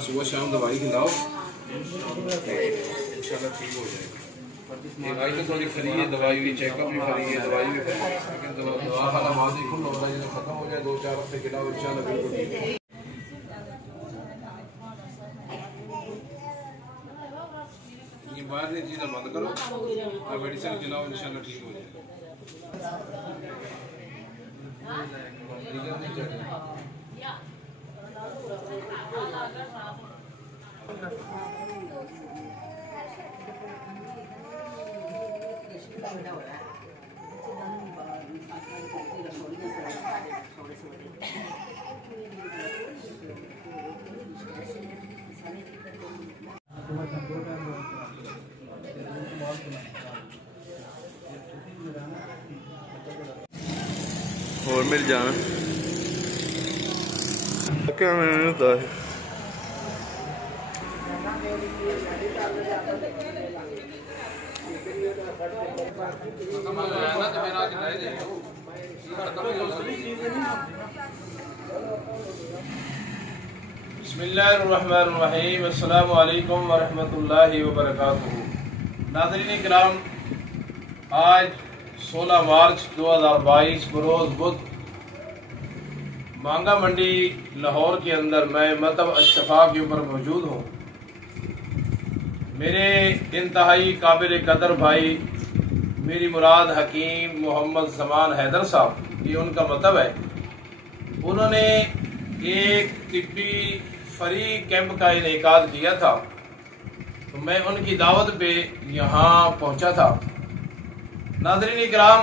सुबह शाम दवाई खिलाओ, इंशाल्लाह ठीक हो जाएगा। दवाई तो थोड़ी फ्री है, दवाई भी चेकअप भी फ्री है, दवाई भी फ्री है, लेकिन दवा खाना माजी खुल हो रहा है, खत्म हो जाए 2-4 हफ्ते खिलाओ, इंशाल्लाह बिल्कुल ठीक है। ये बाहर की चीज़ें बंद करो और मेडिसिन खिलाओ, इंशाल्लाह ठीक हो जाएगा। और मिल जाना क्या मैंने होता है। बिस्मिल्लाहिर्रहमानिर्रहीम, अस्सलामु अलैकुम वरहमतुल्लाहि वबरकातुहू। नाज़रीन किराम, आज 16 मार्च 2022 बरोज़ बुध मांगा मंडी लाहौर के अंदर मैं मतब अशफा के ऊपर मौजूद हूँ। मेरे इंतहाई काबिल कदर भाई मेरी मुराद हकीम मोहम्मद ज़मान हैदर साहब, ये उनका मतब है। उन्होंने एक तिब्बी फ्री कैंप का इनेकाद किया था, तो मैं उनकी दावत पे यहाँ पहुँचा था। नाज़रीन इकराम,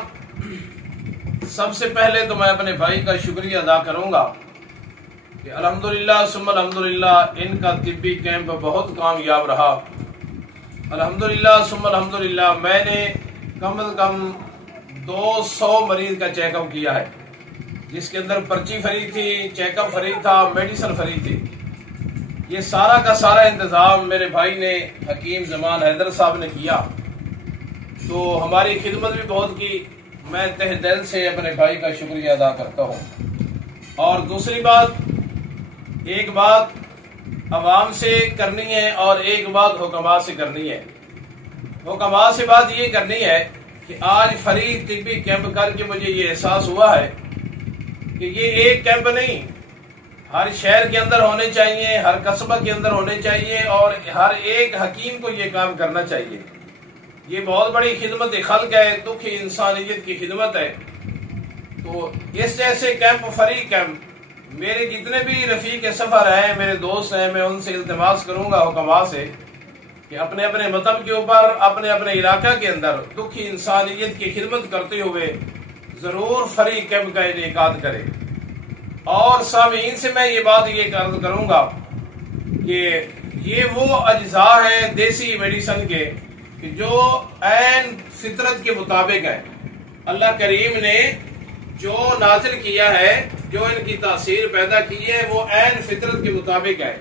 सबसे पहले तो मैं अपने भाई का शुक्रिया अदा करूँगा कि अल्हम्दुलिल्लाह सुम्मा अल्हम्दुलिल्लाह इनका तिब्बी कैंप बहुत कामयाब रहा। अल्हम्दुलिल्लाह सुम्मा अल्हम्दुलिल्लाह मैंने कम से कम 200 मरीज का चेकअप किया है, जिसके अंदर पर्ची फ्री थी, चेकअप फ्री था, मेडिसिन फ्री थी। ये सारा का सारा इंतज़ाम मेरे भाई ने हकीम ज़मान हैदर साहब ने किया, तो हमारी खिदमत भी बहुत की। मैं तहे दिल से अपने भाई का शुक्रिया अदा करता हूँ। और दूसरी बात, एक बात अवाम से करनी है और एक बात हुक्मा से करनी है। हुक्मा से बात ये करनी है कि आज फ्री तिब्बी कैंप करके मुझे ये एहसास हुआ है कि ये एक कैंप नहीं, हर शहर के अंदर होने चाहिए, हर कस्बा के अंदर होने चाहिए और हर एक हकीम को ये काम करना चाहिए। ये बहुत बड़ी खिदमत खल्क है, दुखी इंसानियत की खिदमत है। तो इस जैसे कैंप, फ्री कैंप, मेरे जितने भी रफीक सफ़र हैं, मेरे दोस्त हैं, मैं उनसे इल्तिमास करूंगा हुक्मा से कि अपने अपने मतब के ऊपर, अपने अपने इलाका के अंदर दुखी इंसानियत की खिदमत करते हुए ज़रूर फ्री कैंप का इनेकाद करें। और सामीन से मैं ये बात ये अर्ज करूंगा कि ये वो अज्जा हैं देसी मेडिसिन के कि जो ऐन फितरत के मुताबिक है। अल्लाह करीम ने जो नाजिल किया है, जो इनकी तासीर पैदा की है, वो ऐन फितरत के मुताबिक है।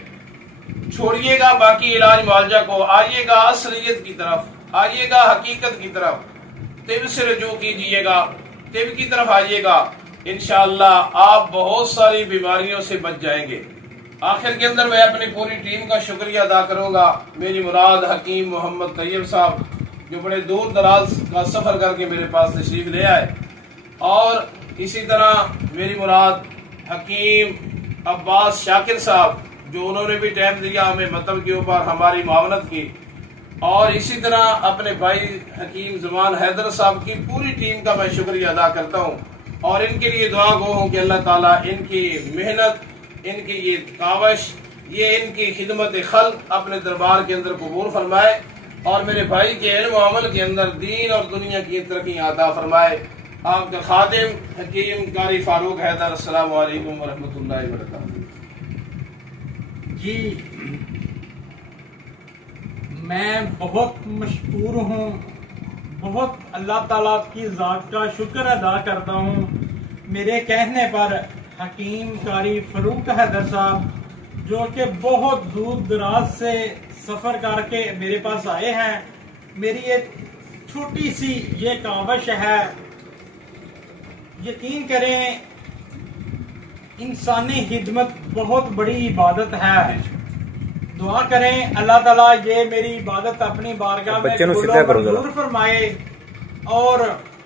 छोड़िएगा बाकी इलाज मुआवजा को, आइएगा असलियत की तरफ, आइएगा हकीकत की तरफ, तिब से रजू कीजिएगा, तिब की तरफ आइएगा। इंशाअल्लाह आप बहुत सारी बीमारियों से बच जाएंगे। आखिर के अंदर मैं अपनी पूरी टीम का शुक्रिया अदा करूंगा। मेरी मुराद हकीम मोहम्मद तैयब साहब, जो बड़े दूर दराज का सफर करके मेरे पास तशरीफ ले आए, और इसी तरह मेरी मुराद हकीम अब्बास शाकिर साहब, जो उन्होंने भी टाइम दिया हमें मतलब के ऊपर हमारी मावनत की, और इसी तरह अपने भाई हकीम ज़मान हैदर साहब की पूरी टीम का मैं शुक्रिया अदा करता हूँ। और इनके लिए दुआ गो हूँ कि अल्लाह ताला इनकी मेहनत, इनकी ये कावश, ये इनकी खिदमत खल्क अपने दरबार के अंदर कबूल फरमाए और मेरे भाई के इल्म अमल के अंदर दीन और दुनिया की तरक्की अता फरमाए। आपका खादिम हकीम कारी फारूक हैदर। अस्सलाम वालेकुम वरहमतुल्लाहि वबरकातुहू। जी, मैं बहुत मशकूर हूँ, बहुत अल्लाह ताला की ज़ात का शुक्र अदा करता हूँ। मेरे कहने पर हकीम कारी फारूक हैदर साहब जो कि बहुत दूर दराज से सफर करके मेरे पास आए हैं। मेरी एक छोटी सी ये कावश है, यकीन करें इंसानी खिदमत बहुत बड़ी इबादत है। दुआ करें अल्लाह ताला ये मेरी इबादत अपनी बारगाह में कबूल फरमाए। और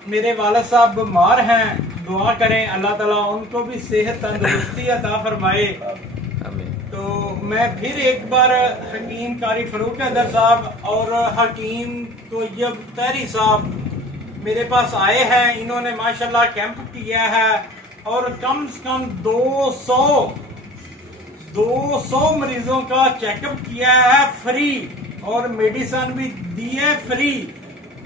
मेरे वालिद साहब बीमार हैं, दुआ करें अल्लाह ताला उनको भी सेहत तंदुरुस्ती अता फरमाए। तो मैं फिर एक बार हकीम कारी फरूक हैदर साहब और हकीम तोयब तहरी साहब मेरे पास आए हैं। इन्होंने माशाल्लाह कैंप किया है और कम से कम 200 मरीजों का चेकअप किया है फ्री, और मेडिसिन भी दी है फ्री।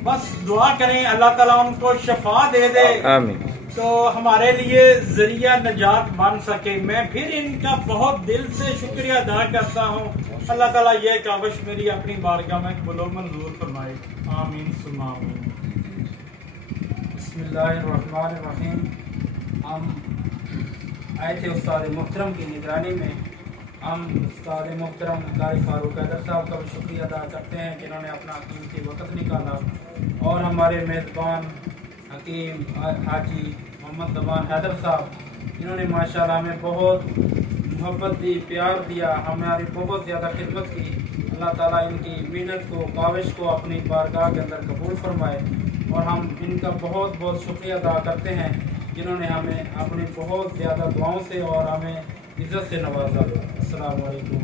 बस दुआ करें अल्लाह ताला उनको शफा दे दे, आमीन। तो हमारे लिए जरिया नजात बन सके। मैं फिर इनका बहुत दिल से शुक्रिया अदा करता हूँ। अल्लाह ताला ये काविश मेरी अपनी बारगाह में कबूल मंजूर फरमाए। आमीन सुम्मा आमीन। बिस्मिल्लाहिर्रहमानिर्रहीम। हम आए थे उस्ताद मोहतरम की निगरानी में। हम उस्ताद मोहतरम कारी फारूक हैदर साहब का भी शुक्रिया अदा करते हैं कि इन्होंने अपना कीमती वक्त निकाला, और हमारे मेज़बान हकीम हाजी मोहम्मद ज़मान हैदर साहब, इन्होंने माशाल्लाह हमें बहुत मोहब्बत दी, प्यार दिया, हमारी बहुत ज़्यादा खिदमत की। अल्लाह ताला इनकी मेहनत को, काविश को अपनी बारगाह के अंदर कबूल फरमाए, और हम इनका बहुत बहुत शुक्रिया अदा करते हैं जिन्होंने हमें अपनी बहुत ज़्यादा दुआओं से और हमें इज़्ज़त से नवाजा। अस्सलामु अलैकुम।